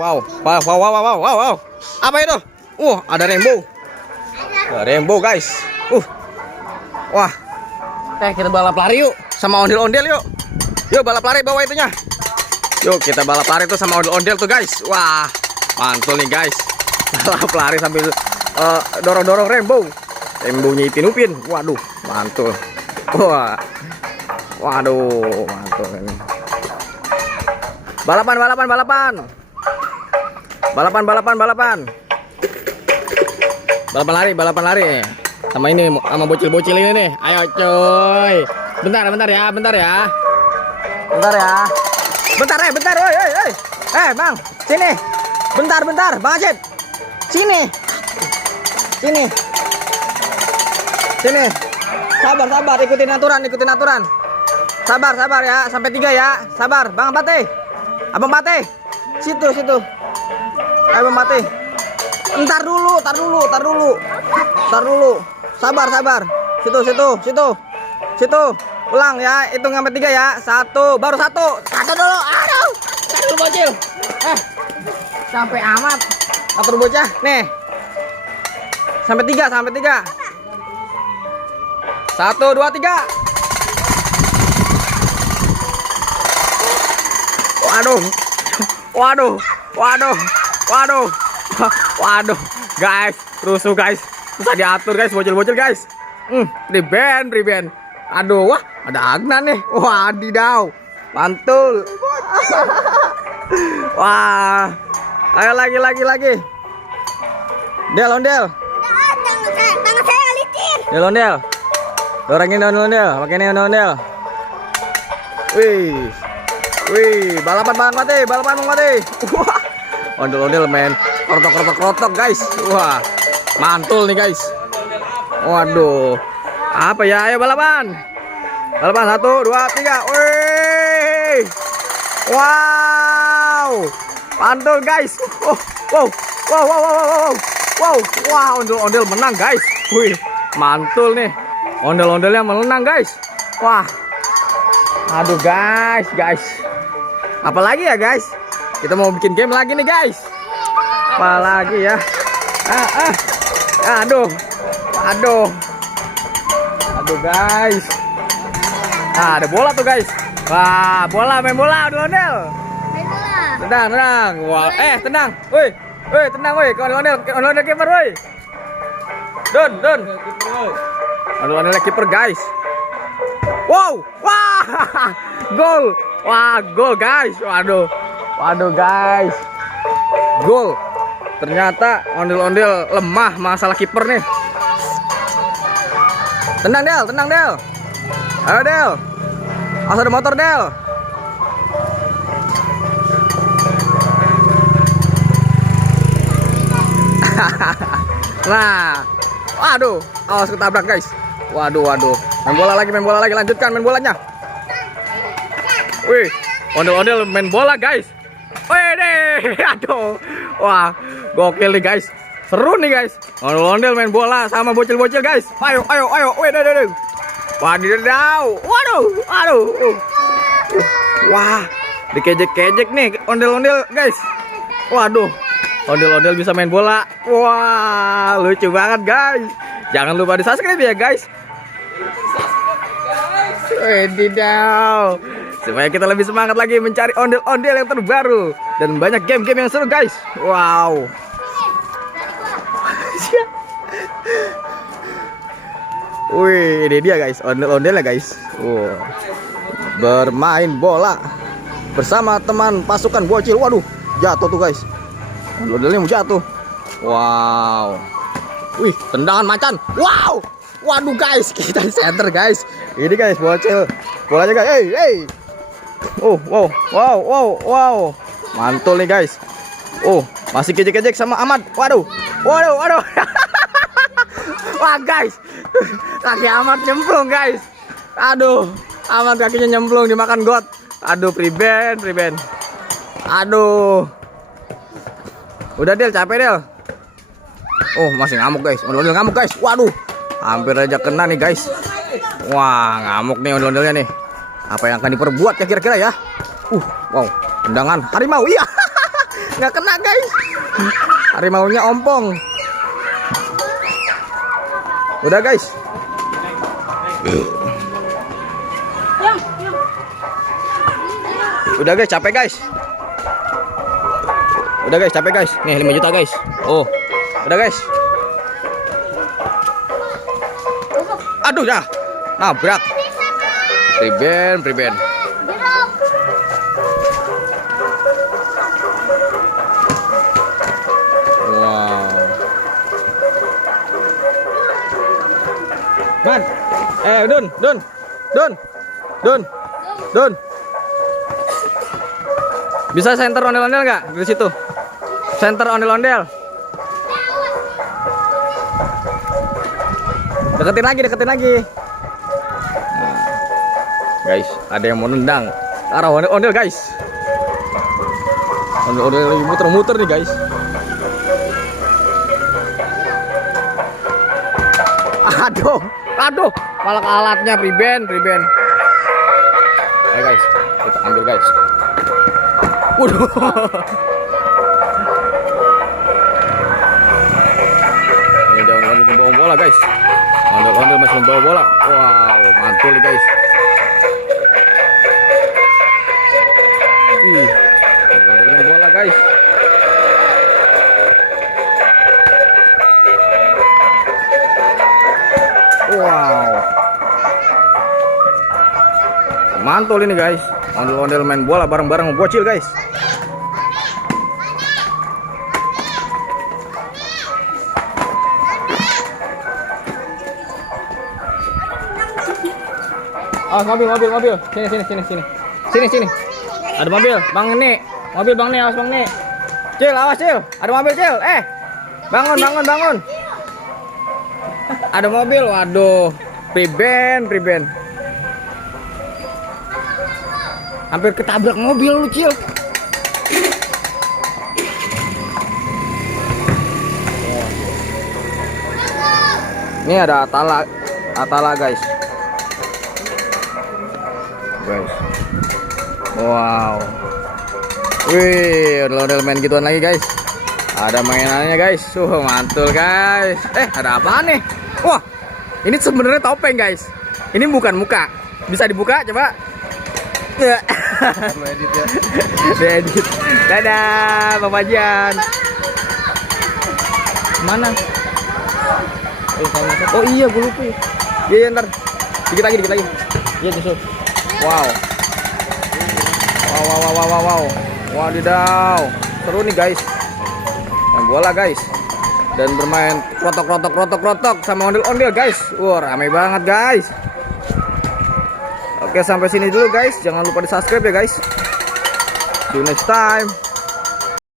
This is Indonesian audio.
Wow, wow, wow, wow, wow, wow, wow. Apa itu? Ada rainbow. Ada rainbow, guys. Wah. Kita balap lari yuk sama ondel-ondel yuk. Yuk balap lari bawa itunya. Yuk kita balap lari tuh sama ondel-ondel tuh, guys. Wah, mantul nih, guys. Balap lari sambil dorong-dorong rainbow. Rainbow-nya Ipin Upin. Waduh, mantul. Wah. Waduh, mantul ini. Balapan. Balapan lari. Sama ini, sama bocil-bocil ini nih. Ayo coy. Bentar ya. Bentar, woi. Bang, sini. Bentar, Bang Acit. Sini. Sabar, ikutin aturan. Sabar ya, sampai 3 ya. Sabar, Bang Pate. Abang Pate. Situ. Ayo Bang Pate. Ntar dulu. Sabar. Situ. Ulang ya, hitung sampai 3 ya. 1, baru 1 dulu. Aduh. Aduh bocil. Sampai amat. Atur bocah. Nih. Sampai 3. 1, 2, 3. Waduh. Guys, rusuh guys. Susah diatur guys, bocil-bocil guys. Priband. Aduh, wah, ada Agnan nih. Wadidaw. Mantul. Wah. Ayo lagi. Del, ondel. Tangan saya licin. Del, ondel. Dorongin ondel. Pakai ini ondel. Wih, balapan Bang Pate. Wah. Ondel-ondel main krotok guys. Wah. Mantul nih guys. Waduh. Apa ya? Ayo balapan. 1, 2, 3. Wih. Wow. Mantul guys. Wow. Ondel-ondel menang guys. Wih. Mantul nih. Ondel-ondelnya menang guys. Wah. Aduh guys. Apalagi ya guys? Kita mau bikin game lagi nih guys. Apalagi ya? Aduh guys. Ada bola tuh guys. Wah, main bola ondel-ondel. Tenang. Wah, tenang. Woi, tenang woi. Ondel-ondel kiper woi. Don. Ondel-ondel kiper guys. Wow, wah, gol. Wah, gol guys. Waduh guys. Gol. Ternyata ondel-ondel lemah masalah kiper nih. Tenang Del. Ayo Del. Asal ada motor Del. Nah. Waduh, awas ketabrak guys. Waduh. Main bola lagi, lanjutkan main bolanya. Wih, ondel-ondel main bola guys. Wih, aduh. Wah, gokil nih guys. Seru nih guys. Ondel-ondel main bola sama bocil-bocil guys. Ayo. Wih, wadidaw. Waduh. Wah, dikejek-kejek nih ondel-ondel guys. Waduh. Ondel-ondel bisa main bola. Wah, lucu banget guys. Jangan lupa di subscribe ya guys. Wadidaw. Supaya kita lebih semangat lagi mencari ondel-ondel yang terbaru dan banyak game-game yang seru guys. Wow. Wih, ini dia guys, ondel-ondelnya guys. Bermain bola bersama teman pasukan bocil. Waduh, jatuh tuh guys. Ondel-ondelnya mau jatuh. Wow. Wih, tendangan macan. Wow. Waduh guys, kita di center guys. Ini guys bocil. Bolanya guys. Hey. Wow. Mantul nih guys. Masih kejek-kejek sama Ahmad. Waduh. Wah guys, kaki Ahmad nyemplung guys. Aduh, Ahmad kakinya nyemplung dimakan got. Aduh, priband. Aduh. Udah Del, capek Del. Masih ngamuk guys. Ondel-ondel ngamuk guys. Waduh, hampir aja kena nih guys. Wah, ngamuk nih ondel-ondelnya nih. Apa yang akan diperbuat ya kira-kira ya? Wow, tendangan harimau. Iya. Nggak kena guys. Harimaunya ompong. Udah guys. Udah guys, capek guys. Udah guys, capek guys. Nih 5 juta guys. Oh, udah guys. Aduh ya, nabrak. Priben. Wow. Man, Dun. Bisa center ondel-ondel nggak dari situ? Center ondel-ondel. Deketin lagi. Nah, guys, ada yang mau nendang. Arah ondel-ondel guys. Ondel-ondel lagi muter-muter nih guys. Aduh, malah alatnya priben. Ayo guys, kita ambil guys. Waduh. Ini dia ondel-ondel membawa bola guys. Ondel-ondel masih membawa bola. Wow, mantul nih guys. Wih, ondel-ondel main bola guys. Wow, mantul ini guys. Ondel-ondel main bola bareng-bareng bocil guys. Oh, mobil. Sini. Ada mobil, Bang ini. Mobil Bang nih, awas Bang nih. Cil, awas Cil. Ada mobil Cil. Bangun. Ada mobil, waduh. Priben. Hampir ketabrak mobil lu, Cil. Ini ada Atala guys. Wow. Wih, ondel-ondel main gituan lagi guys. Ada mainannya guys. Mantul guys. Ada apa nih? Wah, ini sebenarnya topeng guys. Ini bukan muka. Bisa dibuka coba. Edit ya. Edit. Dadah, Bang Fajian. Mana? Oh iya, gue lupa. Iya, ntar. Dikit lagi. Iya, susul. Wow. Wadidaw. Seru nih guys. Main bola guys. Dan bermain krotok sama ondel-ondel guys. Wah, rame banget guys. Oke, sampai sini dulu guys. Jangan lupa di subscribe ya guys. See you next time.